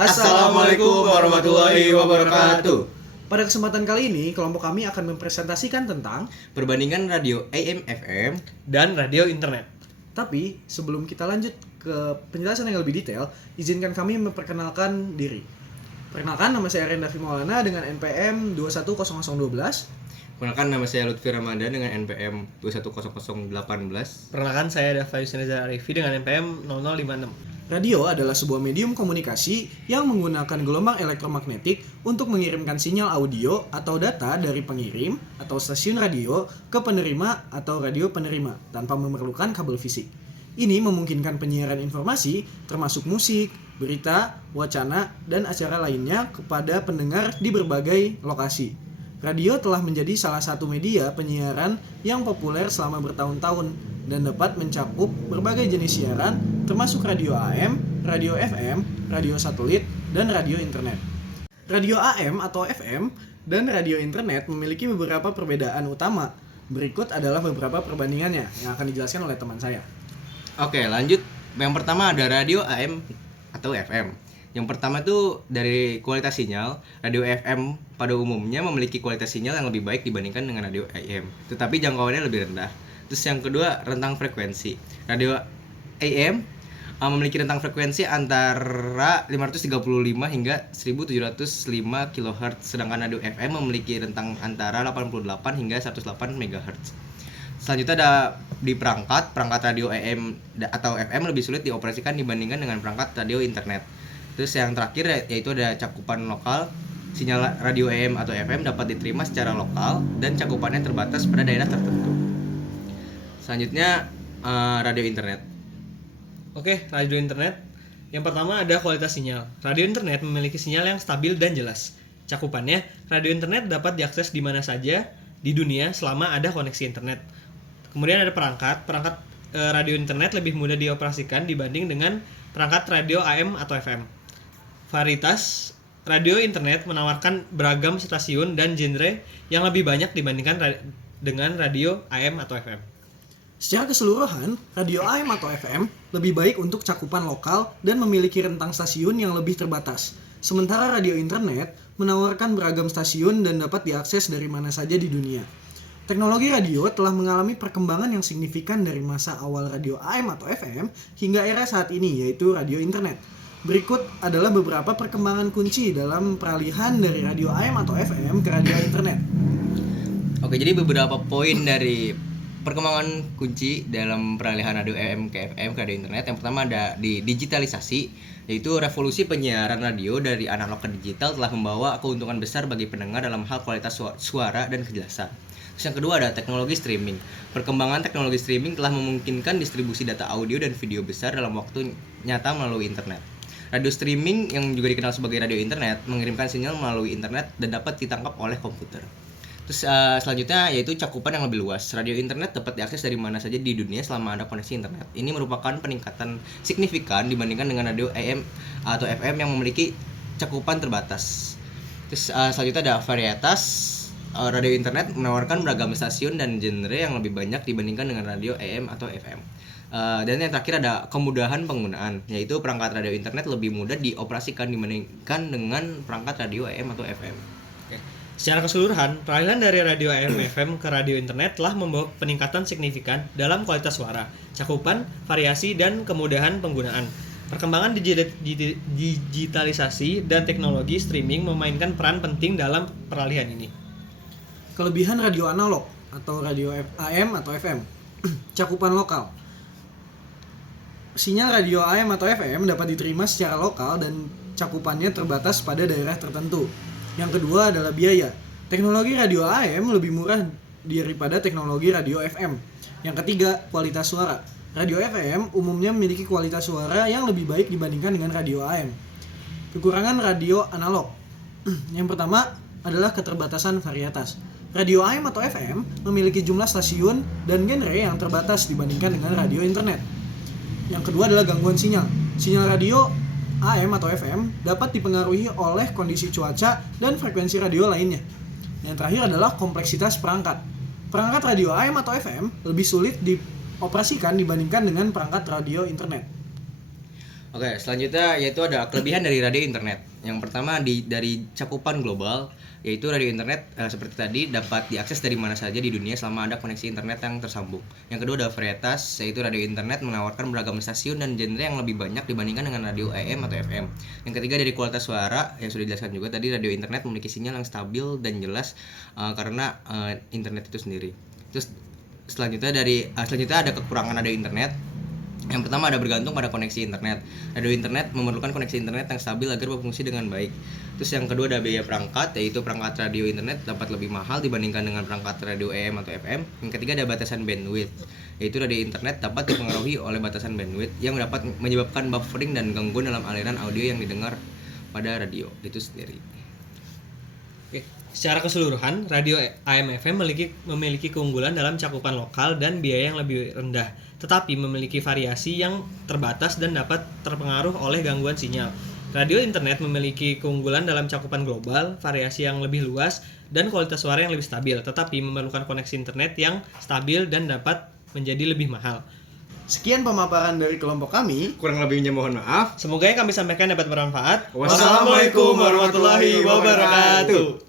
Assalamualaikum warahmatullahi wabarakatuh. Pada kesempatan kali ini, kelompok kami akan mempresentasikan tentang perbandingan radio AM FM dan radio internet. Tapi sebelum kita lanjut ke penjelasan yang lebih detail, izinkan kami memperkenalkan diri. Perkenalkan, nama saya Renda Maulana dengan NPM 210012. Perkenalkan, nama saya Lutfi Ramadan dengan NPM 210018. Perkenalkan, saya Dava Yusneza Arifi dengan NPM 0056. Radio adalah sebuah medium komunikasi yang menggunakan gelombang elektromagnetik untuk mengirimkan sinyal audio atau data dari pengirim atau stasiun radio ke penerima atau radio penerima tanpa memerlukan kabel fisik. Ini memungkinkan penyiaran informasi termasuk musik, berita, wacana, dan acara lainnya kepada pendengar di berbagai lokasi. Radio telah menjadi salah satu media penyiaran yang populer selama bertahun-tahun dan dapat mencakup berbagai jenis siaran termasuk radio AM, radio FM, radio satelit, dan radio internet. Radio AM atau FM dan radio internet memiliki beberapa perbedaan utama. Berikut adalah beberapa perbandingannya yang akan dijelaskan oleh teman saya. Oke, lanjut. Yang pertama ada radio AM atau FM. Yang pertama itu dari kualitas sinyal. Radio FM pada umumnya memiliki kualitas sinyal yang lebih baik dibandingkan dengan radio AM, tetapi jangkauannya lebih rendah. Terus yang kedua, rentang frekuensi. Radio AM memiliki rentang frekuensi antara 535 hingga 1705 kHz, sedangkan radio FM memiliki rentang antara 88 hingga 108 MHz. Selanjutnya ada di perangkat radio AM atau FM lebih sulit dioperasikan dibandingkan dengan perangkat radio internet. Terus yang terakhir yaitu ada cakupan lokal. Sinyal radio AM atau FM dapat diterima secara lokal dan cakupannya terbatas pada daerah tertentu. Selanjutnya radio internet. Oke, radio internet. Yang pertama ada kualitas sinyal. Radio internet memiliki sinyal yang stabil dan jelas. Cakupannya, radio internet dapat diakses di mana saja di dunia selama ada koneksi internet. Kemudian ada perangkat radio internet lebih mudah dioperasikan dibanding dengan perangkat radio AM atau FM. Varietas radio internet menawarkan beragam stasiun dan genre yang lebih banyak dibandingkan dengan radio AM atau FM. Secara keseluruhan, radio AM atau FM lebih baik untuk cakupan lokal dan memiliki rentang stasiun yang lebih terbatas. Sementara radio internet menawarkan beragam stasiun dan dapat diakses dari mana saja di dunia. Teknologi radio telah mengalami perkembangan yang signifikan dari masa awal radio AM atau FM hingga era saat ini, yaitu radio internet. Berikut adalah beberapa perkembangan kunci dalam peralihan dari radio AM atau FM ke radio internet. Oke, jadi beberapa poin dari perkembangan kunci dalam peralihan radio AM ke FM ke radio internet. Yang pertama ada di digitalisasi, yaitu revolusi penyiaran radio dari analog ke digital telah membawa keuntungan besar bagi pendengar dalam hal kualitas suara dan kejelasan. Terus yang kedua ada teknologi streaming. Perkembangan teknologi streaming telah memungkinkan distribusi data audio dan video besar dalam waktu nyata melalui internet. Radio streaming yang juga dikenal sebagai radio internet mengirimkan sinyal melalui internet dan dapat ditangkap oleh komputer. Terus selanjutnya yaitu cakupan yang lebih luas. Radio internet dapat diakses dari mana saja di dunia selama ada koneksi internet. Ini merupakan peningkatan signifikan dibandingkan dengan radio AM atau FM yang memiliki cakupan terbatas. Terus selanjutnya ada varietas. Radio internet menawarkan beragam stasiun dan genre yang lebih banyak dibandingkan dengan radio AM atau FM. Dan yang terakhir ada kemudahan penggunaan, yaitu perangkat radio internet lebih mudah dioperasikan dibandingkan dengan perangkat radio AM atau FM. Oke. Secara keseluruhan, peralihan dari radio AM FM ke radio internet telah membawa peningkatan signifikan dalam kualitas suara, cakupan, variasi, dan kemudahan penggunaan. Perkembangan digitalisasi dan teknologi streaming memainkan peran penting dalam peralihan ini. Kelebihan radio analog atau radio AM atau FM. Cakupan lokal. Sinyal radio AM atau FM dapat diterima secara lokal dan cakupannya terbatas pada daerah tertentu. Yang kedua adalah biaya. Teknologi radio AM lebih murah daripada teknologi radio FM. Yang ketiga, kualitas suara. Radio FM umumnya memiliki kualitas suara yang lebih baik dibandingkan dengan radio AM. Kekurangan radio analog. Yang pertama adalah keterbatasan varietas. Radio AM atau FM memiliki jumlah stasiun dan genre yang terbatas dibandingkan dengan radio internet. Yang kedua adalah gangguan sinyal. Sinyal radio AM atau FM dapat dipengaruhi oleh kondisi cuaca dan frekuensi radio lainnya. Yang terakhir adalah kompleksitas perangkat. Perangkat radio AM atau FM lebih sulit dioperasikan dibandingkan dengan perangkat radio internet. Oke, selanjutnya yaitu ada kelebihan dari radio internet. Yang pertama dari cakupan global, yaitu radio internet seperti tadi dapat diakses dari mana saja di dunia selama ada koneksi internet yang tersambung. Yang kedua ada varietas, yaitu radio internet menawarkan beragam stasiun dan genre yang lebih banyak dibandingkan dengan radio AM atau FM. Yang ketiga dari kualitas suara, yang sudah dijelaskan juga tadi, radio internet memiliki sinyal yang stabil dan jelas karena internet itu sendiri. Terus selanjutnya ada kekurangan radio internet. Yang pertama ada bergantung pada koneksi internet. Radio internet memerlukan koneksi internet yang stabil agar berfungsi dengan baik. Terus yang kedua ada biaya perangkat, yaitu perangkat radio internet dapat lebih mahal dibandingkan dengan perangkat radio AM atau FM. Yang ketiga ada batasan bandwidth, yaitu radio internet dapat dipengaruhi oleh batasan bandwidth yang dapat menyebabkan buffering dan gangguan dalam aliran audio yang didengar pada radio itu sendiri. Oke. Secara keseluruhan, radio AM/FM memiliki keunggulan dalam cakupan lokal dan biaya yang lebih rendah, tetapi memiliki variasi yang terbatas dan dapat terpengaruh oleh gangguan sinyal. Radio internet memiliki keunggulan dalam cakupan global, variasi yang lebih luas, dan kualitas suara yang lebih stabil, tetapi memerlukan koneksi internet yang stabil dan dapat menjadi lebih mahal. Sekian pemaparan dari kelompok kami. Kurang lebihnya mohon maaf. Semoga yang kami sampaikan dapat bermanfaat. Wassalamualaikum warahmatullahi wabarakatuh.